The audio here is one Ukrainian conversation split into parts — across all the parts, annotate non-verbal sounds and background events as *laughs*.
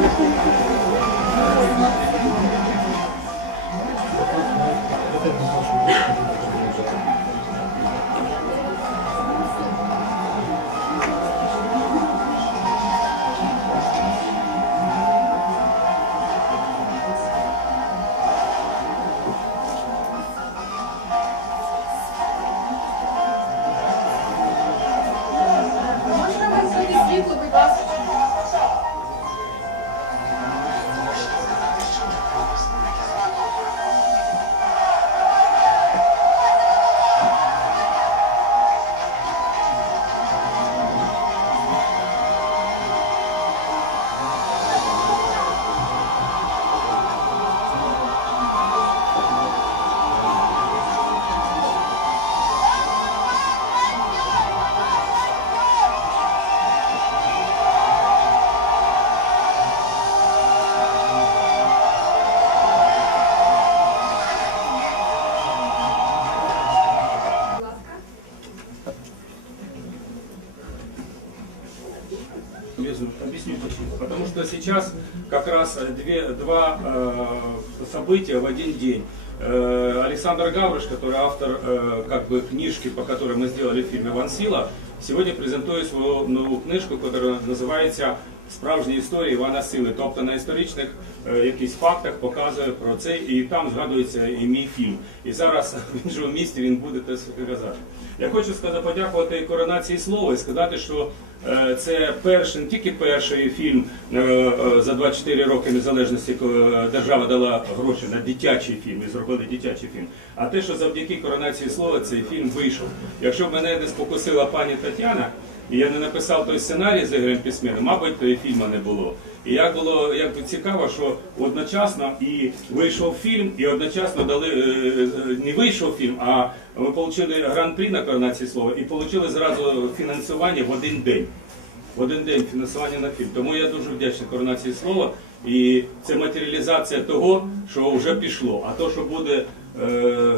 Можна сейчас как раз две, два э, события в один день. Э, Александр Гавриш, который автор э, как бы книжки, по которой мы сделали фильм Іван Сіла, сьогодні презентує свою нову книжку, яка називається Справжні історії Івана Сили. Тобто на історичних е, якісь фактах показує про це, і там згадується і мій фільм. І зараз *laughs* в іншому місті він буде те казати. Я хочу сказати, подякувати коронації слова і сказати, що е, це перший, не тільки перший фільм е, е, за 24 роки незалежності, коли держава дала гроші на дитячий фільм і зробили дитячий фільм. А те, що завдяки коронації слова цей фільм вийшов. Якщо б мене не спокусила пані Тетяна, і я не написав той сценарій з Ігорем Пісьменом, мабуть, тої фільму не було. І як було як би цікаво, що одночасно і вийшов фільм, і одночасно дали е, е, не вийшов фільм, а ми отримали гран-прі на коронації слова і отримали зразу фінансування в один день. В один день фінансування на фільм. Тому я дуже вдячний коронації слова. І це матеріалізація того, що вже пішло. А то, що буде е,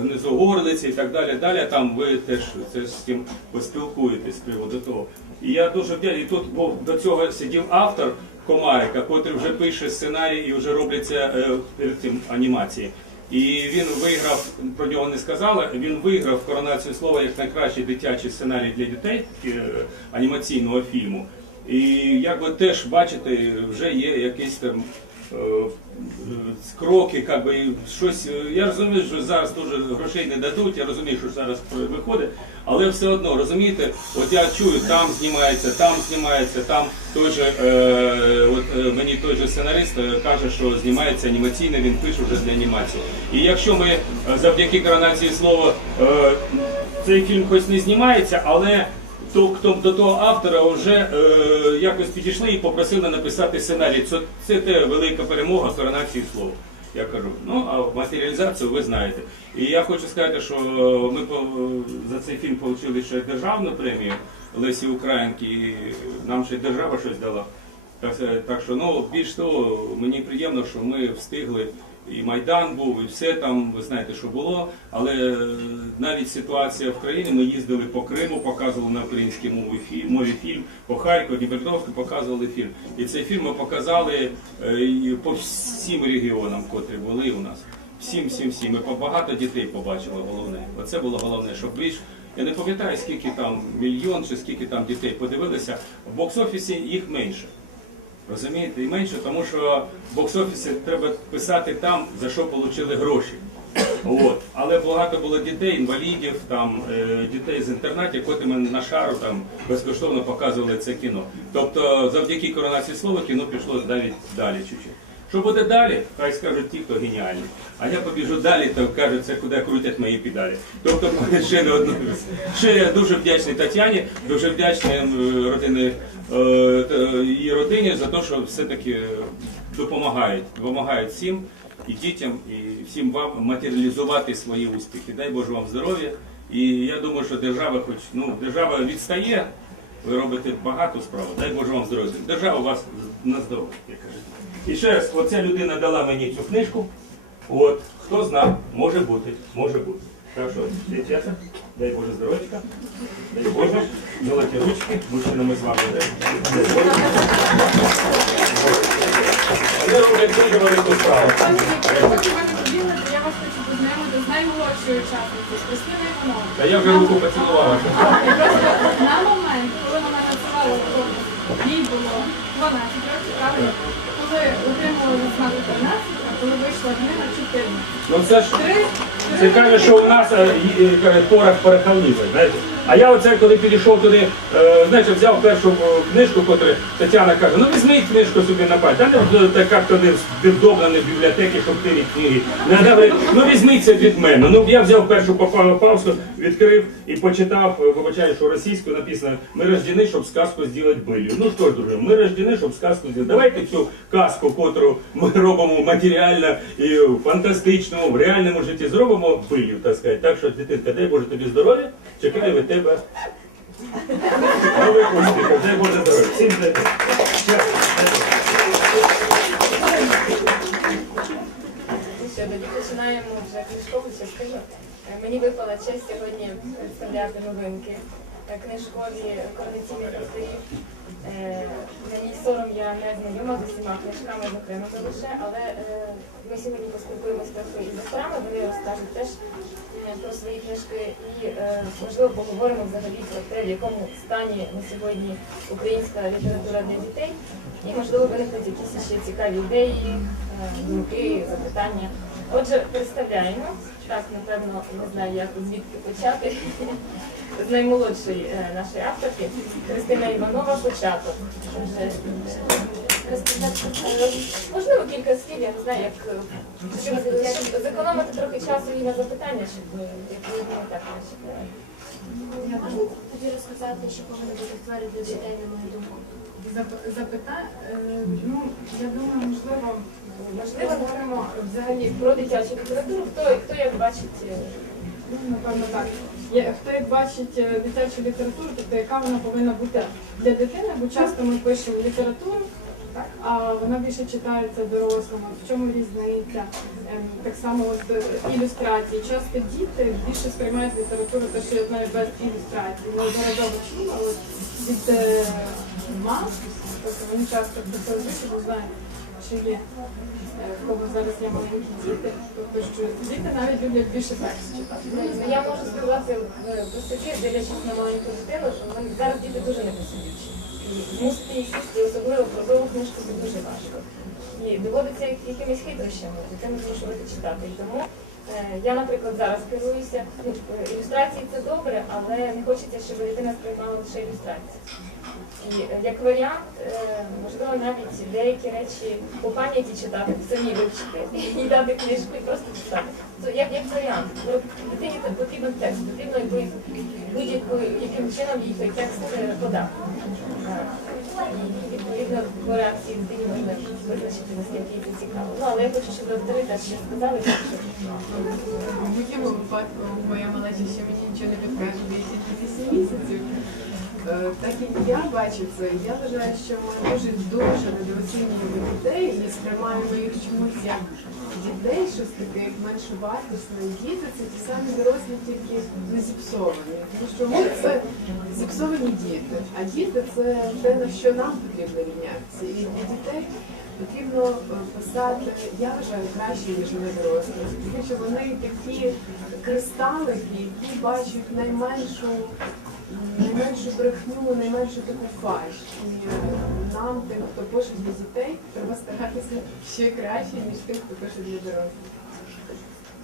внизу горлиці і так далі, далі, там ви теж це з тим поспілкуєтесь з приводу того. І я дуже вдячний. І тут був до цього сидів автор Комарика, котрий вже пише сценарій і вже робляться е, перед цим анімації. І він виграв, про нього не сказали, він виграв коронацію слова як найкращий дитячий сценарій для дітей е, анімаційного фільму. І як ви теж бачите, вже є якісь там кроки, як би, щось. е, Я розумію, що зараз дуже грошей не дадуть, я розумію, що зараз виходить, але все одно, розумієте, от я чую, там знімається, там знімається, там той же, е, от е, мені той же сценарист е, каже, що знімається анімаційно, він пише вже для анімації. І якщо ми е, завдяки коронації слова е, цей фільм хоч не знімається, але то, хто до того автора вже е, якось підійшли і попросили написати сценарій. Це, це те велика перемога коронації слова. Я кажу. Ну а матеріалізацію ви знаєте. І я хочу сказати, що ми за цей фільм отримали ще державну премію Лесі Українки, і нам ще держава щось дала. Так, е, так що ну більш того, мені приємно, що ми встигли. І Майдан був, і все там, ви знаєте, що було. Але е, навіть ситуація в країні, ми їздили по Криму, показували на українській мові фільм, мові фільм, по Харкову, Дніпропетровську показували фільм. І цей фільм ми показали е, по всім регіонам, котрі були у нас. Всім, всім, всім. Ми багато дітей побачили головне. Оце було головне, щоб більш. Я не пам'ятаю, скільки там мільйон чи скільки там дітей подивилися. В бокс-офісі їх менше. Розумієте, і менше, тому що в бокс-офісі треба писати там, за що отримали гроші. От. Але багато було дітей, інвалідів, там, е, дітей з інтернатів, котрими на шару там, безкоштовно показували це кіно. Тобто завдяки коронації слова кіно пішло навіть далі чуть-чуть. Що буде далі, хай скажуть ті, хто геніальні. А я побіжу далі, то кажуть, це куди крутять мої педалі. Тобто *laughs* ще не одну. Ще я дуже вдячний Тетяні, дуже вдячний е, родини, її родині за те, що все-таки допомагають. Допомагають всім і дітям, і всім вам матеріалізувати свої успіхи. Дай Боже вам здоров'я. І я думаю, що держава, хоч ну, держава відстає, ви робите багато справ. Дай Боже вам здоров'я. Держава у вас на здоров'я, як кажуть. І ще раз, оця людина дала мені цю книжку. От, хто знав, може бути, може бути. Так що, дівчата, Дай Боже здоров'ячка, дай Боже, золоті ручки, мужчина ми з вами Вони роблять дуже велику справу. Я вас хочу познайомити з наймолодшою учасницею, з Кристиною Івановою. Та я вже руку поцілувала. На момент, коли вона працювала в тому, їй було 12 років. Коли отримували знаку 12, а коли вийшла в мене 14. Ну це ж... 3 Цікаво, що у нас е, е, е, порох пороховливий, знаєте? А я оце, коли підійшов туди, е, знаєте, взяв першу е, книжку, котру Тетяна каже, ну візьміть книжку собі на пам'ять. Та не так як-то не вдобнені в бібліотеки, щоб тирі книги. Ну візьміть це від мене. Ну я взяв першу попав павсу, відкрив і почитав, е, вибачаю, що російською написано, ми рождені, щоб сказку зробити билью. Ну що ж, друзі, ми рождені, щоб сказку зробити. Давайте цю казку, котру ми робимо матеріально і фантастично, в реальному житті зробимо билью, так сказати. Так що, дитинка, дай Боже тобі здоров'я, чекаю від тебе Новий успіх, дай Боже здоров'я. Всім що, тоді починаємо вже книжкову частину. Мені випала честь сьогодні представляти новинки книжкові координаційні просторів. Е, Мені сором я не знайома з усіма книжками зокрема лише, але е, ми сьогодні поспілкуємося трохи із авторами, вони розкажуть теж е, про свої книжки і можливо поговоримо взагалі про те, в якому стані на сьогодні українська література для дітей. І можливо виникнуть якісь ще цікаві ідеї, думки, запитання. Отже, представляємо. Так, напевно, не знаю, як звідки почати. З наймолодшої е, нашої авторки Христина Іванова початок. Можливо, кілька слів, я не знаю, як, е, щоб зекономити трохи часу і на запитання, щоб е, як ви не так. Я можу тоді розказати, що повинно бути в творі для дітей, на мою думку. Зап- Запита... е, ну, я думаю, можливо, Можливо, говоримо взагалі про дитячу літературу, хто, хто як бачить. Ну, напевно, так. Хто як бачить е, дитячу літературу, тобто яка вона повинна бути для дитини, бо часто ми пишемо літературу, а вона більше читається дорослими. В чому різниця? Ем, так само от, е, ілюстрації. Часто діти більше сприймають літературу, те, що я знаю без ілюстрацій. Ми чула, але від е, мам, тобто вони часто про це знають, що є. Е, В кого зараз є маленькі діти, тобто що діти навіть люблять більше текст читати. Ну, Я можу сказати е, про таке, дивлячись на маленьку дитину, що вони зараз діти дуже непосидючі. І змусити їх сісти, особливо про довгу книжку, це дуже важко. І доводиться якимись хитрощами дитину змушувати читати. І тому е, я, наприклад, зараз керуюся. Ну, е, ілюстрації це добре, але не хочеться, щоб дитина сприймала лише ілюстрації. І е, як варіант, е, можливо, навіть деякі речі по пам'яті читати, самі вивчити і дати книжку і просто читати. Як, як варіант. Ну, Дитині потрібен текст, потрібно якоюсь будь-якою яким чином їй той текст е, подати. Е, І відповідно по реакції дитині можна визначити, наскільки їй це цікаво. Ну, але я хочу, щоб автори теж сказали, що В будь-якому випадку моя малеча ще мені нічого не підкаже, бо їй тільки 8 місяців. Е, Так як я бачу це, я вважаю, що ми дуже дуже недооцінюємо дітей і сприймаємо їх чомусь як дітей, щось таке як меншовартісне. Діти це ті самі дорослі, тільки не зіпсовані. Тому що ми це зіпсовані діти, а діти це те, на що нам потрібно рівнятися. І для дітей потрібно е, писати, я вважаю, краще, ніж вони дорослі. Тому що вони такі кристалики, які бачать найменшу, найменшу брехню, найменшу таку фальш. І е, нам, тим, хто пише для дітей, треба старатися ще краще, ніж тим, хто пише для дорослих.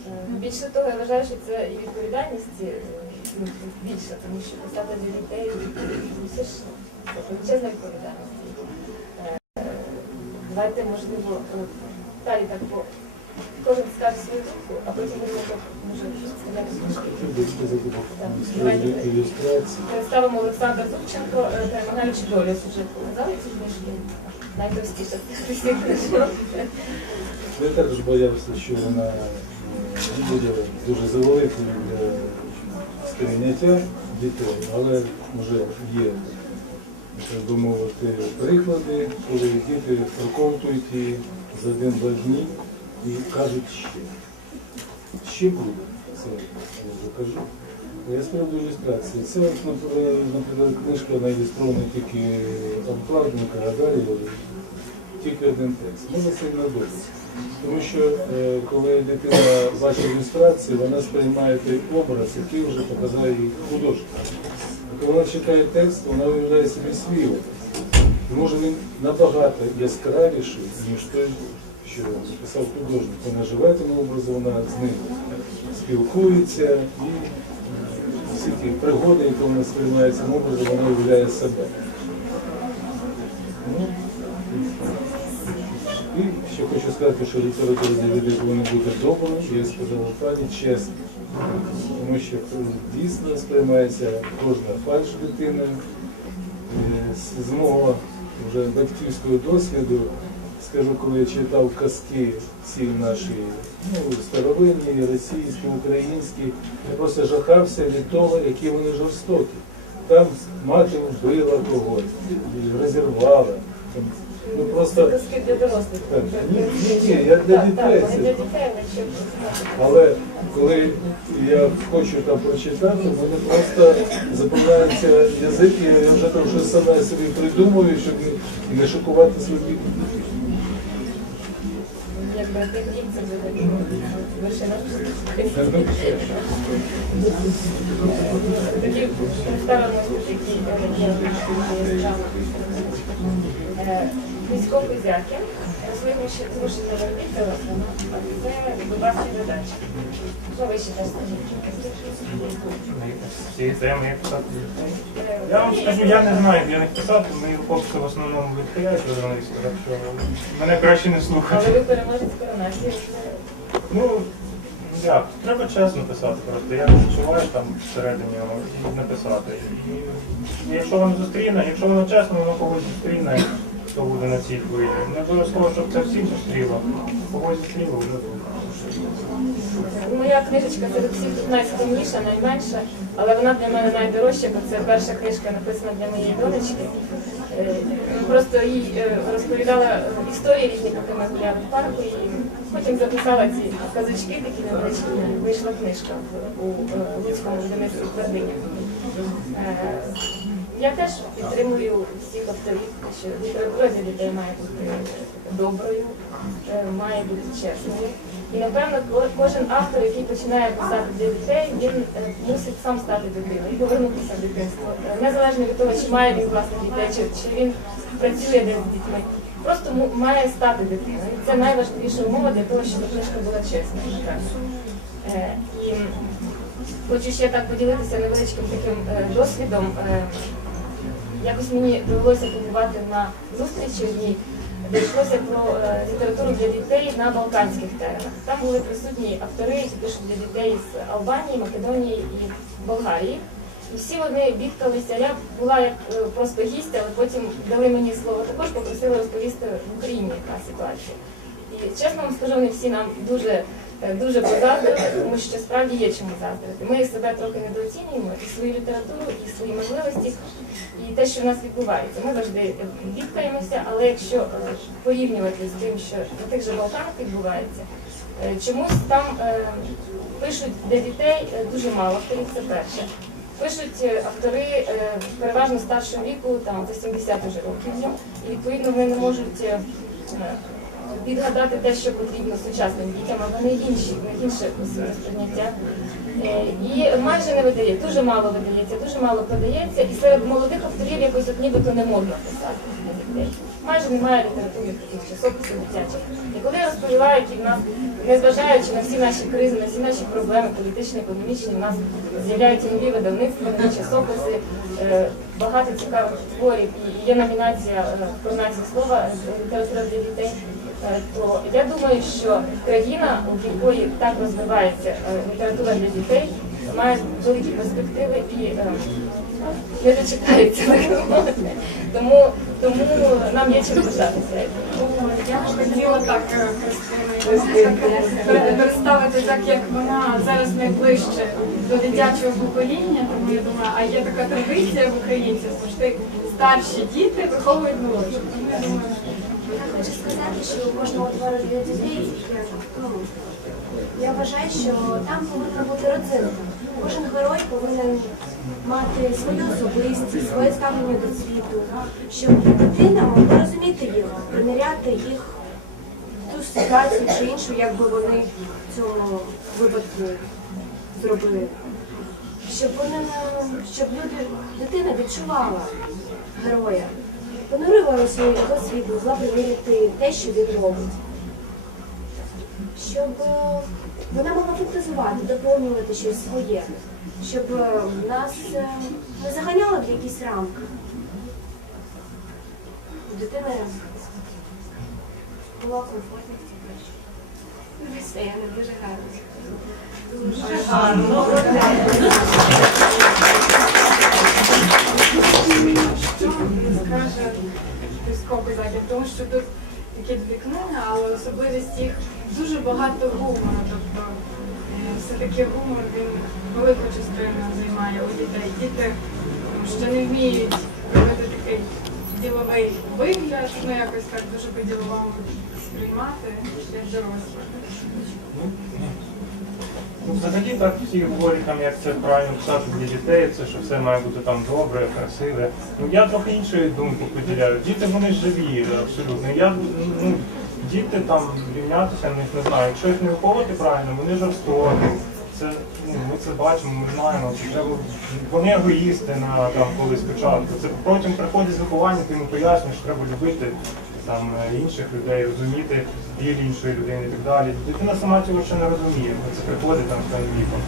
Е, Більше того, я вважаю, що це і відповідальність е, ну, більше, тому що писати для дітей ну, це ж величезна відповідальність. Давайте, можливо, далі так по кожен скаже свою думку, а потім ми може щось сказати смішки. Так, давайте ілюстрації. Представимо Олександра Зубченко, е, перемагаючи долю сюжету. Показали ці книжки? Найтовстіша також боявся, що вона е, буде дуже завеликою для сприйняття дітей, але вже є, так приклади, коли діти проковтують її за один-два дні і кажуть ще. Ще буде. Це я вже кажу. Я з приводу ілюстрації. Це, наприклад, книжка вона ілюстрована тільки обкладинка, а далі тільки один текст. Може сильно добре. Тому що е, коли дитина бачить ілюстрації, вона сприймає той образ, який вже показав їй художник. Коли вона читає текст, вона уявляє собі свій образ. Може він набагато яскравіший, ніж той, що написав художник. Вона живе тим образом, вона з ним спілкується і е, всі ті пригоди, які вона сприймає цим образом, вона уявляє себе. Ну, і ще хочу сказати, що література людей повинна бути доброю, я сказала пані чесно. Тому що дійсно сприймається кожна фальш дитиною. Е, З мого вже батьківського досвіду, скажу, коли я читав казки ці наші, ну, старовинні, російські, українські, я просто жахався від того, які вони жорстокі. Там мати вбила когось, розірвала. Ну просто Казки для дорослих. Так, ні, ні, ні, я для дітей це. вони але коли я хочу там прочитати, в мене просто забувається язик, і я вже там щось саме собі придумую, щоб не- не шокувати своїх дітей. якби тих дітей буде вершина. Тоді Е, Військові зяки своїми зрушення робітела, це вибавчі задачі. Що ви ще писати. Я вам скажу, я не знаю, я не писав, мої хлопці в основному відхиляють від журналістів, так що мене краще не Але ви переможете коронації. Ну, як, треба чесно писати просто. Я відчуваю там всередині і написати. І якщо воно зустріне, якщо воно чесно, воно когось зустріне, хто буде на цій хвилі. Не обов'язково, щоб це всіх зустріло. Когось зустріло, вже. Моя книжечка серед всіх тут найскромніша, найменша, але вона для мене найдорожча, бо це перша книжка написана для моєї донечки. Е, Просто їй е, розповідала історії різні, поки ми гуляли в парку, і потім записала ці казочки, такі невеличкі, вийшла книжка у е, Луцькому Денису Твердині. Я теж підтримую всіх авторів, що для дітей має бути доброю, е, має бути чесною. І напевно кожен автор, який починає писати для дітей, він е, мусить сам стати дитиною і повернутися в дитинство. Е, Незалежно від того, чи має він власних дітей, чи, він працює десь з дітьми. Просто має стати дитиною. Це найважливіша умова для того, щоб книжка була чесна. І хочу ще так поділитися невеличким таким досвідом. Якось мені довелося побувати на зустрічі одній, де йшлося про е, літературу для дітей на балканських теренах. Там були присутні автори, які пишуть для дітей з Албанії, Македонії і Болгарії. І всі вони бідкалися. Я була як е, просто гість, але потім дали мені слово також, попросили розповісти в Україні яка ситуація. І чесно вам скажу, вони всі нам дуже, дуже позаздрили, тому що справді є чому заздрити. Ми себе трохи недооцінюємо і свою літературу, і свої можливості, і те, що в нас відбувається. Ми завжди е, бідкаємося, але якщо е, порівнювати з тим, що на тих же Балканах відбувається, е, чомусь там е, пишуть для дітей е, дуже мало авторів, це перше. Пишуть е, автори е, переважно старшого віку, там за 70 вже років і відповідно вони не можуть е, те, що потрібно сучасним дітям, а вони інші, в них інше сприйняття. Е, І майже не видає, дуже мало видається, дуже мало продається, і серед молодих авторів якось от нібито не можна писати для дітей. Майже немає літератури таких часописів дитячих. І коли я розповіла, які в нас, незважаючи на всі наші кризи, на всі наші проблеми, політичні, економічні, у нас з'являються нові видавництва, нові часописи, е, багато цікавих творів, і є номінація е, про націю слова література для дітей. Е, То я думаю, що країна, у якої так розвивається е, література для дітей, має великі перспективи і е, не дочекається. Тому, тому нам є чим пишатися. Я б хотіла так представити так, як вона зараз найближче до дитячого покоління, тому я думаю, а є така традиція в українців, завжди старші діти виховують молодших. Я хочу сказати, що кожного твору для дітей, ну, я вважаю, що там повинна бути родзинка. Кожен герой повинен мати свою особистість, своє ставлення до світу, щоб дитина могла розуміти їх, приміряти їх в ту ситуацію чи іншу, як би вони в цьому випадку зробили. Щоб вони щоб люди, дитина відчувала героя, понурювалася у його світ, могла приміряти те, що він робить. Щоб е, вона могла фантазувати, доповнювати щось своє, щоб е, нас е, не заганяло в якісь рамки. Дитина була комфортна в цій першій. Вибачте, я не дуже гарно. Дуже гарно. Він скаже Пісков Козаків? Тому що тут такі дві книги, але особливість їх дуже багато гумору. Тобто е, все-таки гумор він велику частину займає у дітей. Діти ще не вміють робити такий діловий вигляд, ну якось так дуже по-діловому сприймати, як дорослі. Ну, взагалі так всі говорять, там, як це правильно писати для дітей, це що все має бути там добре, красиве. Ну я трохи іншою думку поділяю. Діти вони живі, абсолютно. Я ну діти там рівнятися них не знаю. Якщо їх не виховувати правильно, вони жорстокі. Це ну, ми це бачимо, ми знаємо. Це вони егоїсти на там коли спочатку. Це потім приходить з виховання, ти йому пояснюєш, що треба любити там е, інших людей, розуміти біль іншої людини і так далі. Дитина сама цього ще не розуміє, це приходить там своїм віком.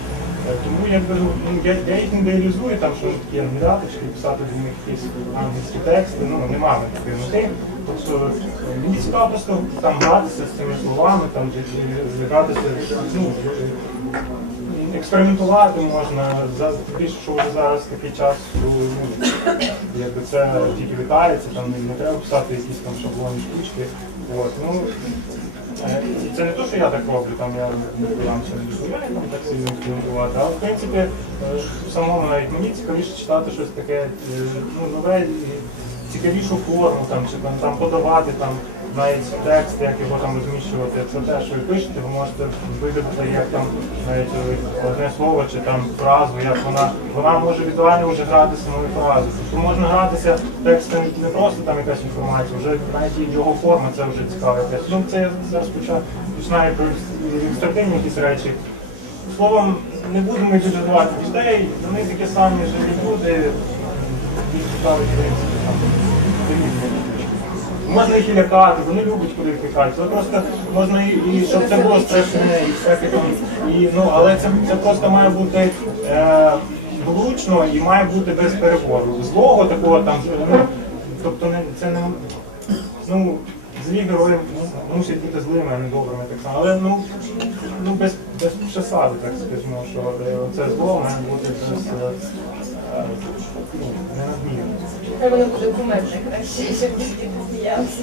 Е, Тому якби ну, я, я їх не ідеалізую, там що такі ангеляточки, писати для них якісь ангельські тексти, ну немає такої мети. Тобто е, мені цікаво просто там гратися з цими словами, там і- і гратися, ну, експериментувати можна, за більше, що вже зараз такий час, ну, якби це тільки вітається, там не, треба писати якісь там шаблонні штучки. От, ну, е, це не те, що я так роблю, там я не ще не дозволяю там так сильно експериментувати, але в принципі е, самому навіть мені цікавіше читати щось таке е, ну, нове, цікавішу форму там, чи там, там подавати там. Навіть текст, як його там розміщувати, це те, що ви пишете, ви можете видати, як там навіть е, одне слово чи там фразу, як вона вона може візуально вже грати самою фразою. Тобто можна гратися текстом не просто там якась інформація, вже навіть його форма це вже цікаво. якась. Ну це я зараз починаю про ілюстративні якісь речі. Словом, не будемо ідеалізувати дітей, вони такі самі живі люди, їх цікавить принципі. Можна їх і лякати, вони люблять, коли їх лякають. Але просто можна і, щоб це було страшне, і всяке там. І, ну, але це, це просто має бути е, влучно і має бути без перебору. Злого такого там, ну, тобто не, це не. Ну, злі герої мусять бути злими, а не добрими так само. Але ну, ну без, без присади, так скажімо, що е, це зло має бути без Хай воно буде кумедне краще, щоб дітки посміялися.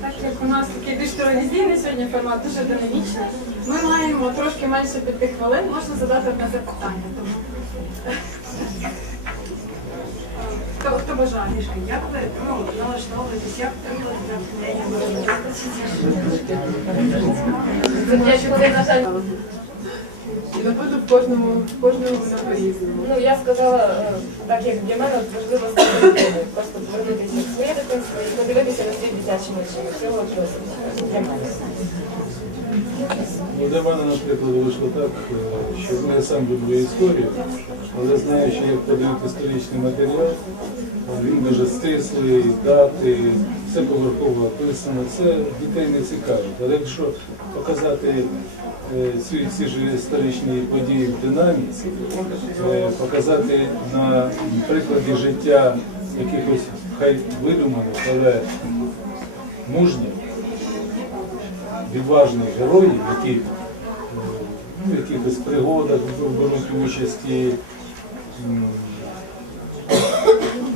Так як у нас такий більш телевізійний сьогодні формат, дуже динамічний, ми маємо трошки менше п'яти хвилин, можна задати одне запитання. Тому хто, хто бажає? Як ви ну, налаштовуєтесь, як натхнення? Це на жаль. Напевно, в кожному, в кожному по-різному. Ну, я сказала, е, так як для мене важливо стати просто повернутися в своє дитинство і подивитися на світ дитячими очима. Цього досить для мене. Ну, для мене, наприклад, вийшло так, е, що ну, я сам люблю історію, але знаючи, як подають історичний матеріал, він дуже стислий, дати, все поверхово описано, це дітей не цікавить. Але якщо показати ці, ці ж історичні події в динаміці, е, показати на прикладі життя якихось хай видуманих, але мужніх, відважних героїв, які е, ну, в якихось пригодах беруть участь і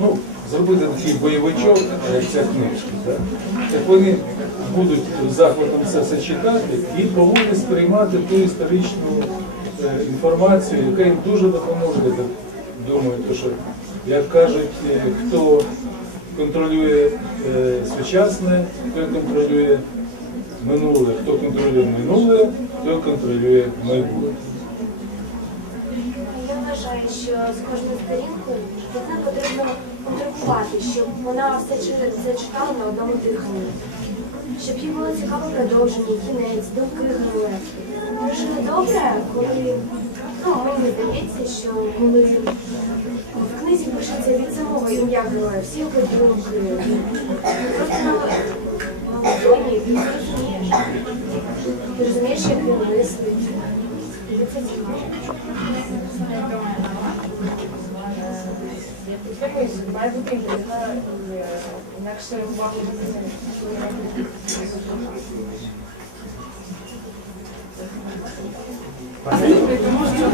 ну, зробити такий бойовичок, як ця книжка. Так? Так вони будуть захватом це все читати і повинні сприймати ту історичну е, інформацію, яка їм дуже допоможе. Думаю, то, що, як кажуть, е, хто контролює е, сучасне, той контролює минуле. Хто контролює минуле, той контролює майбутнє. Я вважаю, що з кожною сторінкою потрібно контролювати, щоб вона все чи- це читала на одному диханні. Щоб їй було цікаво продовження, кінець, думки героя. Дуже добре, коли ну, мені здається, що коли в книзі пишеться від самого ім'я героя, всі його думки. Просто на ти розумієш. Ти розумієш, як він мислить. Це цікаво. Що має бути е, інакше увагу Слухайте, може,